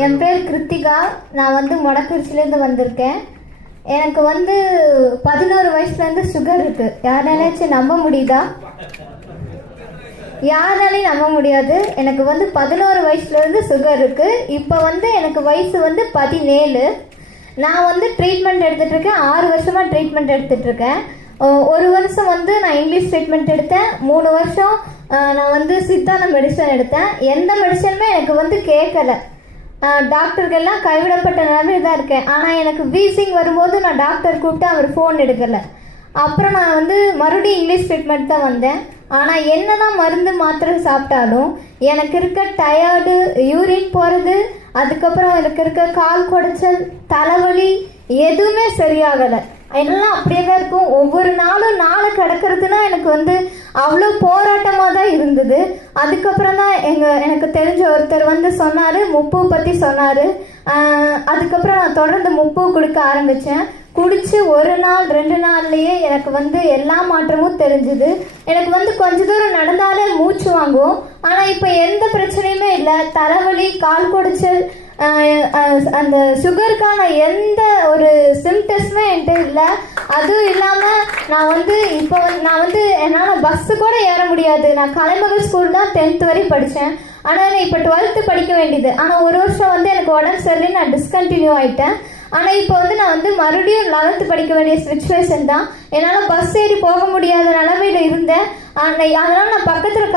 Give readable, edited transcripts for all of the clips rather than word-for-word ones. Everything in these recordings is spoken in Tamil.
என் பேர் கிருத்திகா. நான் மொடக்குறிச்சிலேருந்து வந்திருக்கேன். எனக்கு 11 வயசுலேருந்து சுகர் இருக்குது. யாராலையாச்சும் நம்ப முடியுதா? யாராலையும் நம்ப முடியாது. எனக்கு 11 வயசுலேருந்து சுகர் இருக்குது. இப்போ எனக்கு வயசு 17. நான் ட்ரீட்மெண்ட் எடுத்துகிட்ருக்கேன். 6 வருஷமாக ட்ரீட்மெண்ட் எடுத்துகிட்ருக்கேன். 1 வருஷம் நான் இங்கிலீஷ் ட்ரீட்மெண்ட் எடுத்தேன். 3 வருஷம் நான் சித்தான மெடிசன் எடுத்தேன். எந்த மெடிசனுமே எனக்கு கேட்கலை. டாக்டருக்கெல்லாம் கைவிடப்பட்ட நிலைமையில் தான் இருக்கேன். ஆனால் எனக்கு வீசிங் வரும்போது நான் டாக்டர் கூப்பிட்டு அவர் ஃபோன் எடுக்கலை. அப்புறம் நான் மறுபடியும் இங்கிலீஷ் ட்ரீட்மெண்ட் தான் வந்தேன். ஆனால் என்ன தான் மருந்து மாத்திரை சாப்பிட்டாலும் எனக்கு இருக்க டயர்டு, யூரின் போகிறது, அதுக்கப்புறம் எனக்கு இருக்க கால் குடைச்சல், தலைவலி எதுவுமே சரியாகலை. எல்லாம் அப்படியே தான் இருக்கும். ஒவ்வொரு நாளும் நாளை கிடக்கிறதுனா எனக்கு அவ்வளோ போராட்டமாக தான் இருந்தது. அதுக்கப்புறம் தான் எனக்கு தெரிஞ்ச ஒருத்தர் சொன்னார், முப்பு பற்றி சொன்னார். அதுக்கப்புறம் நான் தொடர்ந்து முப்பு கொடுக்க ஆரம்பித்தேன். குடித்து 1 நாள் 2 நாள்லேயே எனக்கு எல்லா மாற்றமும் தெரிஞ்சுது. எனக்கு கொஞ்ச தூரம் நடந்தாலே மூச்சு வாங்குவோம். ஆனால் இப்போ எந்த பிரச்சனையுமே இல்லை. தலைவலி, கால் குடைச்சல், அந்த சுகருக்கான எந்த ஒரு சிம்டம்ஸுமே என்கிட்ட இல்லை. அதுவும் இல்லாமல் நான் இப்போ நான் என்னால் பஸ்ஸு கூட ஏற முடியாது. நான் கலைமகள் ஸ்கூல் தான் 10th வரை படித்தேன். ஆனால் இப்போ 12th படிக்க வேண்டியது. ஆனால் 1 வருஷம் எனக்கு உடம்பு சரியில்லை, நான் டிஸ்கண்டினியூ ஆகிட்டேன். ஆனால் இப்போ நான் மறுபடியும் 11th படிக்க வேண்டிய சுச்சுவேஷன் தான். என்னால் பஸ் ஏறி போக முடியாத நிலமையில் இருந்தேன். அதனால் நான் பக்கத்தில்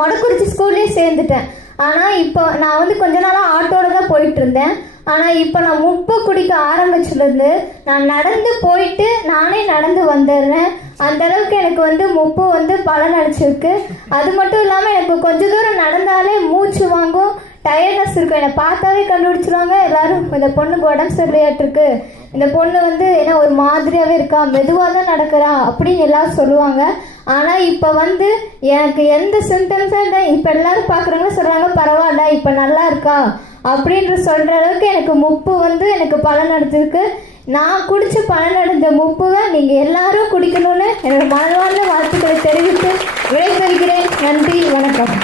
மொடக்குறிச்சி ஸ்கூல்லேயே சேர்ந்துட்டேன். ஆனால் இப்போ நான் கொஞ்ச நாளாக ஆட்டோவில் தான் போயிட்டு இருந்தேன். ஆனால் இப்போ நான் முப்பு குடிக்க ஆரம்பிச்சிலேருந்து நான் நடந்து போயிட்டு நானே நடந்து வந்துடுறேன். அந்தளவுக்கு எனக்கு முப்பு பலன் அளிச்சிருக்கு. அது மட்டும் இல்லாமல் எனக்கு கொஞ்ச தூரம் நடந்தாலே மூச்சு வாங்கும், டயர்ட்னஸ் இருக்கும். என்னை பார்த்தாவே கண்டுபிடிச்சிருவாங்க எல்லாரும், இந்த பொண்ணுக்கு உடம்பு சரியாயிட்டிருக்கு, இந்த பொண்ணு ஏன்னா ஒரு மாதிரியாகவே இருக்கா, மெதுவாக தான் நடக்கிறா அப்படின்னு எல்லாரும் சொல்லுவாங்க. ஆனால் இப்போ எனக்கு எந்த சிம்டம்ஸும் இல்லை. இப்போ எல்லாரும் பார்க்குறவங்க சொல்கிறாங்க, பரவாயில்ல இப்போ நல்லா இருக்கா அப்படின்ற சொல்கிற அளவுக்கு எனக்கு முப்பு எனக்கு பலன் அடைஞ்சிருக்கு. நான் குடித்து பலன் அடைஞ்ச முப்புவை நீங்கள் எல்லாரும் குடிக்கணும்னு என்னோட மனவார்ந்த வாழ்த்துக்களை தெரிவித்து விடைபெறுகிறேன். நன்றி, வணக்கம்.